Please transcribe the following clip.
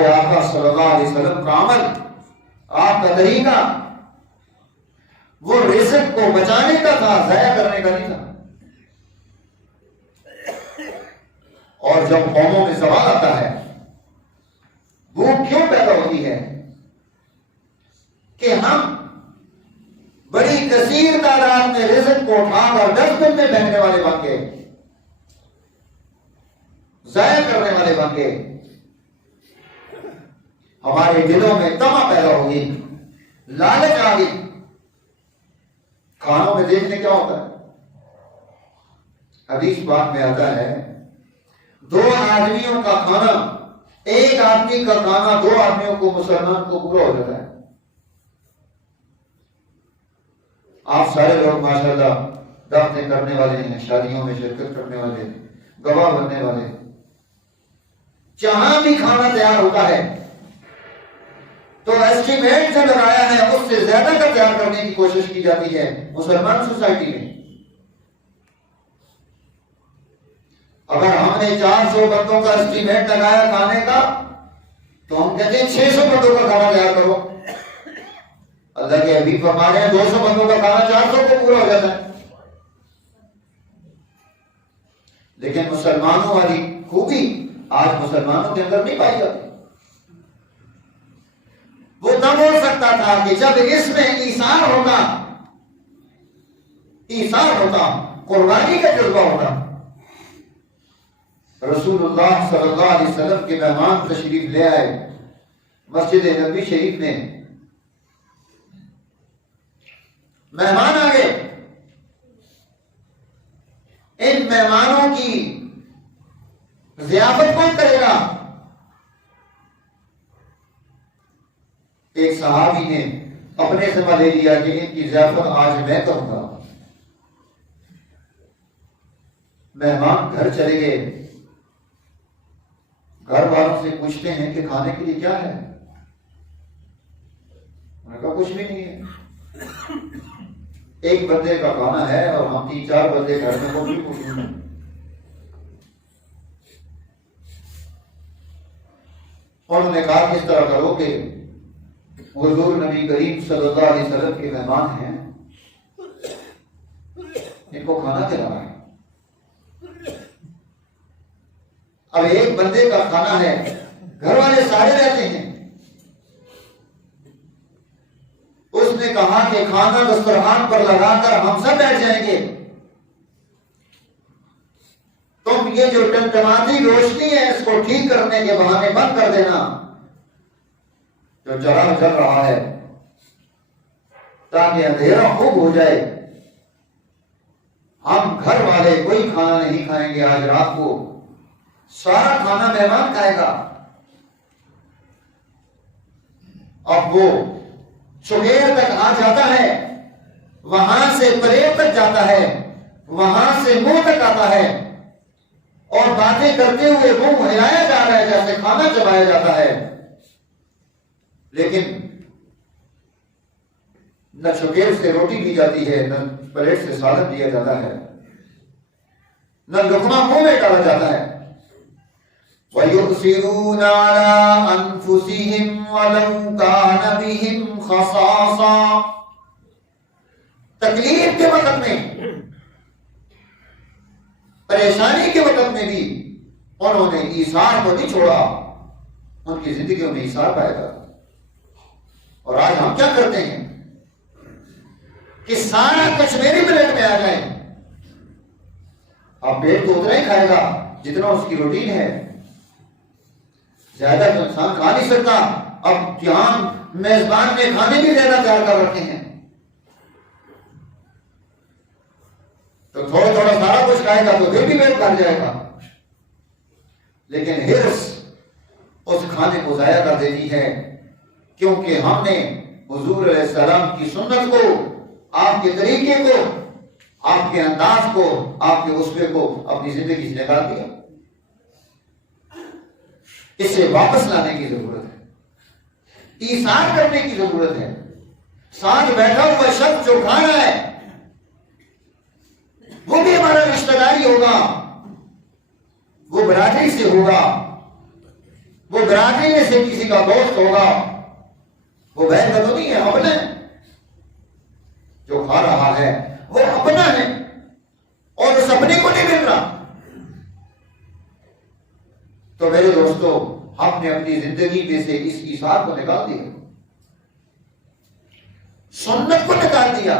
ہمارے آقا صلی اللہ علیہ وسلم کا عمل، آپ کا طریقہ وہ رزق کو بچانے کا تھا، ضائع کرنے کا نہیں تھا۔ اور جب قوموں میں سوال آتا ہے بھوک کیوں پیدا ہوتی ہے کہ ہم بڑی کثیر تعداد میں رزق کو اٹھا کر ڈسٹ بن میں پھینکنے والے بن گئے، ضائع کرنے والے بن گئے، ہمارے دلوں میں طمع پیدا ہوگی، لالچ آ گئی۔ کھانوں میں دیکھنے کیا ہوتا ہے، حدیث پاک میں آتا ہے 2 آدمیوں کا کھانا، ایک آدمی کا کھانا 2 آدمیوں کو، مسلمان کو پورا ہو جاتا ہے۔ آپ سارے لوگ ماشاءاللہ دعوتیں کرنے والے ہیں، شادیوں میں شرکت کرنے والے، گواہ بننے والے، جہاں بھی کھانا تیار ہوتا ہے تو ایسٹیمیٹ جو لگایا ہے اس سے زیادہ کا تیار کرنے کی کوشش کی جاتی ہے مسلمان سوسائٹی میں۔ اگر ہم نے 400 بندوں کا ایسٹیمیٹ لگایا کھانے کا تو ہم کہتے ہیں 600 بندوں کا کھانا تیار کرو۔ اللہ کے حبیب فرما رہے ہیں 200 بندوں کا کھانا 400 کو پورا ہو جاتا ہے۔ لیکن مسلمانوں والی خوبی آج مسلمانوں کے اندر نہیں پائی جاتی۔ وہ تب ہو سکتا تھا کہ جب اس میں ایثار ہوتا، قربانی کا جذبہ ہوتا۔ رسول اللہ صلی اللہ علیہ وسلم کے مہمان تشریف لے آئے مسجد نبوی شریف میں، مہمان آ گئے، ان مہمانوں کی ضیافت کون کرے گا؟ ایک صحابی نے اپنے ذمہ لے لیا کہ ان کی ضیافت آج میں کروں گا۔ مہمان گھر چلے گئے، گھر والوں سے پوچھتے ہیں کہ کھانے کے لیے کیا ہے؟ انہوں نے کہا کچھ بھی نہیں ہے، ایک بندے کا کھانا ہے اور ہم 3-4 بندے گھر میں، کچھ بھی کچھ نہیں۔ انہوں نے کہا کس طرح کرو کہ حضور نبی کریم صلی اللہ علیہ وسلم کے مہمان ہیں، ان کو کھانا کھلانا ہے۔ اب ایک بندے کا کھانا ہے، گھر والے سارے رہتے ہیں۔ اس نے کہا کہ کھانا دسترخوان پر لگا کر ہم سب بیٹھ جائیں گے، تم یہ جو ٹمٹماتی روشنی ہے اس کو ٹھیک کرنے کے بہانے بند کر دینا جو چراغ جل رہا ہے، تاکہ اندھیرا خوب ہو جائے۔ ہم گھر والے کوئی کھانا نہیں کھائیں گے آج رات کو، سارا کھانا مہمان کھائے گا۔ اب وہ چگیر تک آ جاتا ہے، وہاں سے پلیٹ تک جاتا ہے، وہاں سے منہ تک آتا ہے، اور باتیں کرتے ہوئے منہ ہلایا جا رہا ہے جیسے کھانا چبایا جاتا ہے، لیکن نہ چگیر سے روٹی دی جاتی ہے، نہ پلیٹ سے سالن دیا جاتا ہے، نہ لقمہ منہ میں ڈالا جاتا ہے۔ وَيُؤْثِرُونَ عَلَىٰ أَنفُسِهِمْ وَلَوْ كَانَ بِهِمْ خَصَاصَةٌ۔ تکلیف کے وقت میں، پریشانی کے وقت میں بھی انہوں نے ایثار کو نہیں چھوڑا، ان کی زندگیوں میں ایثار پایا تھا۔ اور آج ہم کیا کرتے ہیں کہ سارا کچھ میری پلیٹ میں آ جائے، اب پیٹ تو اتنا ہی کھائے گا جتنا اس کی روٹین ہے، زیادہ تو انسان کھا نہیں سکتا۔ اب یہاں میزبان نے کھانے بھی زیادہ تیار کر رکھے ہیں تو تھوڑا تھوڑا سارا کچھ کھائے گا تو پھر بھی پیٹ بھر جائے گا، لیکن ہرس اس کھانے کو ضائع کر دیتی ہے، کیونکہ ہم نے حضور علیہ السلام کی سنت کو، آپ کے طریقے کو، آپ کے انداز کو، آپ کے اسوے کو اپنی زندگی سے نکال دیا۔ اسے واپس لانے کی ضرورت ہے، ایثار کرنے کی ضرورت ہے۔ ساتھ بیٹھا ہوا شخص جو کھا رہا ہے وہ بھی ہمارا رشتہ داری ہوگا، وہ برادری سے ہوگا، وہ برادری میں سے کسی کا دوست ہوگا، وہ بہن کا تو نہیں ہے، اپنا ہے، جو کھا رہا ہے وہ اپنا ہے اور اس اپنے کو نہیں مل رہا۔ تو میرے دوستو، ہم نے اپنی زندگی میں سے اس ایثار کو نکال دیا، سنت کو نکال دیا،